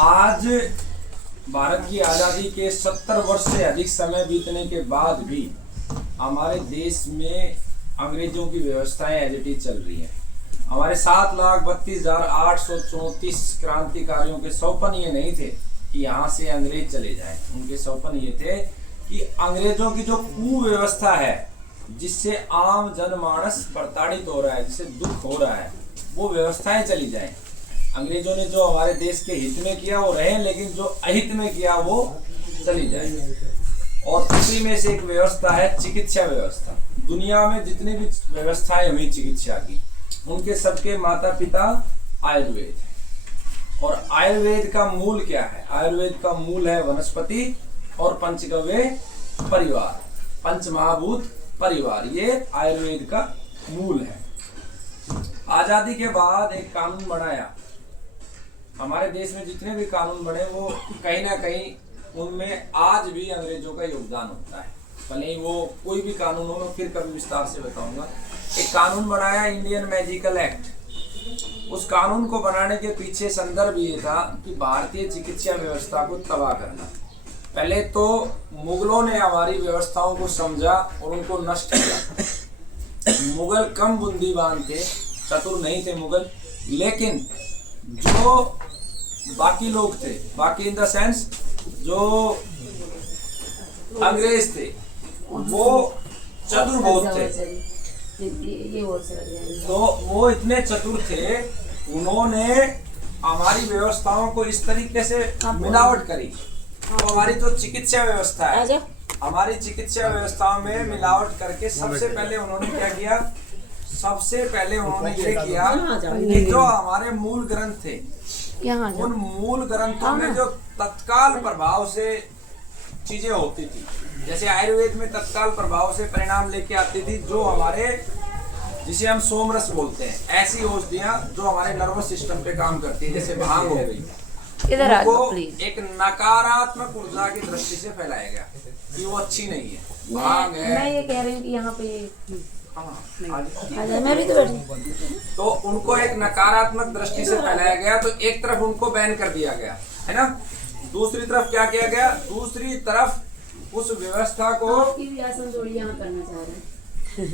आज भारत की आज़ादी के 70 वर्ष से अधिक समय बीतने के बाद भी हमारे देश में अंग्रेजों की व्यवस्थाएं एज इट इज चल रही हैं। हमारे 7,32,834 क्रांतिकारियों के सपन ये नहीं थे कि यहाँ से अंग्रेज चले जाएं। उनके सपन ये थे कि अंग्रेजों की जो कुव्यवस्था है, जिससे आम जनमानस प्रताड़ित हो रहा है, जिससे दुख हो रहा है, वो व्यवस्थाएं चली जाएं। अंग्रेजों ने जो हमारे देश के हित में किया वो रहे, लेकिन जो अहित में किया वो चली जाए। और उसी में से एक व्यवस्था है चिकित्सा व्यवस्था। दुनिया में जितनी भी व्यवस्थाएं हुई चिकित्सा की, उनके सबके माता पिता आयुर्वेद है। और आयुर्वेद का मूल क्या है? आयुर्वेद का मूल है वनस्पति और पंचगव्य परिवार, पंचमहाभूत परिवार। ये आयुर्वेद का मूल है। आजादी के बाद एक कानून बनाया। हमारे देश में जितने भी कानून बने वो कहीं ना कहीं उनमें आज भी अंग्रेजों का योगदान होता है। भले ही वो कोई भी कानून हो, मैं फिर कभी विस्तार से बताऊंगा। एक कानून बनाया इंडियन मेडिकल एक्ट। उस कानून को बनाने के पीछे संदर्भ ये था कि भारतीय चिकित्सा व्यवस्था को तबाह करना। पहले तो मुगलों ने हमारी व्यवस्थाओं को समझा और उनको नष्ट किया। मुगल कम बुद्धिमान थे, चतुर नहीं थे मुगल, लेकिन जो बाकी लोग थे, बाकी इन द सेंस जो अंग्रेज थे, वो चतुर बहुत थे। तो वो इतने चतुर थे, उन्होंने हमारी व्यवस्थाओं को इस तरीके से मिलावट करी। तो हमारी जो चिकित्सा व्यवस्था है, हमारी चिकित्सा व्यवस्थाओं में मिलावट करके सबसे पहले उन्होंने क्या किया? सबसे पहले उन्होंने ये किया कि जो हमारे मूल ग्रंथ थे, उन मूल ग्रंथों में जो तत्काल प्रभाव से चीजें होती थी, जैसे आयुर्वेद में तत्काल प्रभाव से परिणाम लेके आती थी, जो हमारे, जिसे हम सोमरस बोलते हैं, ऐसी औषधियां जो हमारे नर्वस सिस्टम पे काम करती है, जैसे भांग हो गई, उनको एक नकारात्मक ऊर्जा की दृष्टि से फैलाया गया कि वो अच्छी नहीं है, भांग है। मैं ये कह रही हूँ कि यहाँ पे मैं भी तो उनको एक नकारात्मक दृष्टि से फैलाया गया। तो एक तरफ उनको बैन कर दिया गया है ना, दूसरी तरफ क्या किया गया? दूसरी तरफ उस व्यवस्था को यहाँ करना चाह रहे हैं।